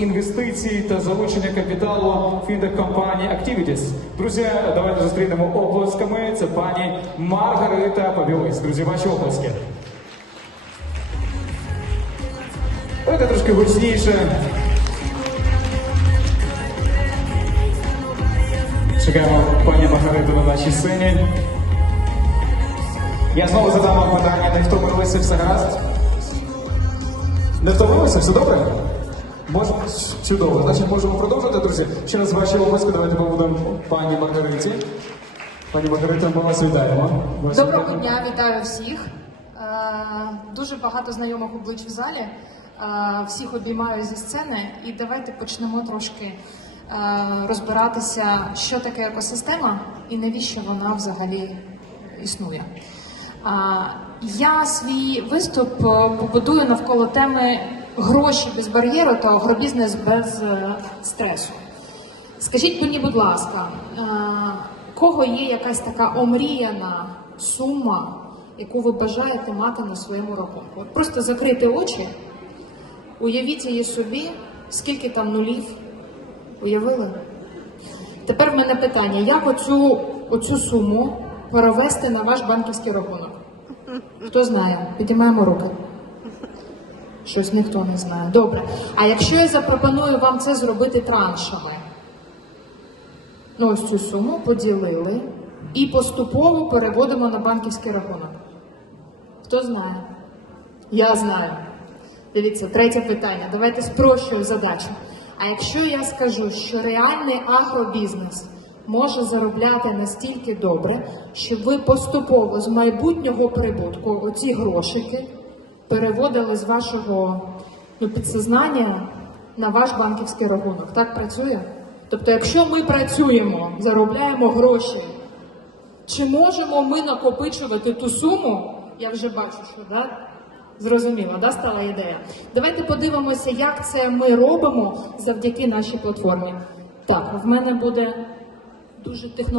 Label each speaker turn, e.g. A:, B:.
A: інвестицій та залучення капіталу фінтех-компанії Activities. Друзі, давайте зустрінемо оплесками. Це пані Маргарита Павілис. Друзі, ваші оплески. Давайте трошки гучніше. Чекаємо пані Маргариту на нашій сцені. Я знову задам вам питання, не втомилися, все гаразд? Не втомилися, все добре? Може, чудово. Значить, можемо продовжити, друзі. Ще раз ваші обласки, давайте побудемо пані Маргариті. Пані Маргарита, ми вас вітаємо. Вас
B: Доброго
A: вітаємо.
B: дня, вітаю всіх. Е, Дуже багато знайомих облич в залі. Е, Всіх обіймаю зі сцени, і давайте почнемо трошки е, розбиратися, що таке екосистема і навіщо вона взагалі існує. Е, Я свій виступ побудую навколо теми гроші без бар'єру та агробізнес без е, стресу. Скажіть мені, будь ласка, е, кого є якась така омріяна сума, яку ви бажаєте мати на своєму рахунку? Просто закрийте очі, уявіть її собі, скільки там нулів. Уявили? Тепер в мене питання: як оцю, оцю суму перевести на ваш банківський рахунок? Хто знає? Підіймаємо руки. Щось ніхто не знає. Добре. А якщо я запропоную вам це зробити траншами? Ну, ось цю суму поділили і поступово переводимо на банківський рахунок. Хто знає? Я знаю. Дивіться, третє питання. Давайте спрощую задачу. А якщо я скажу, що реальний агробізнес може заробляти настільки добре, щоб ви поступово з майбутнього прибутку оці грошики переводили з вашого ну, підсознання на ваш банківський рахунок. Так працює? Тобто, якщо ми працюємо, заробляємо гроші, чи можемо ми накопичувати ту суму? Я вже бачу, що да? зрозуміло, да, стала ідея. Давайте подивимося, як це ми робимо завдяки нашій платформі. Так, в мене буде дуже технологічно.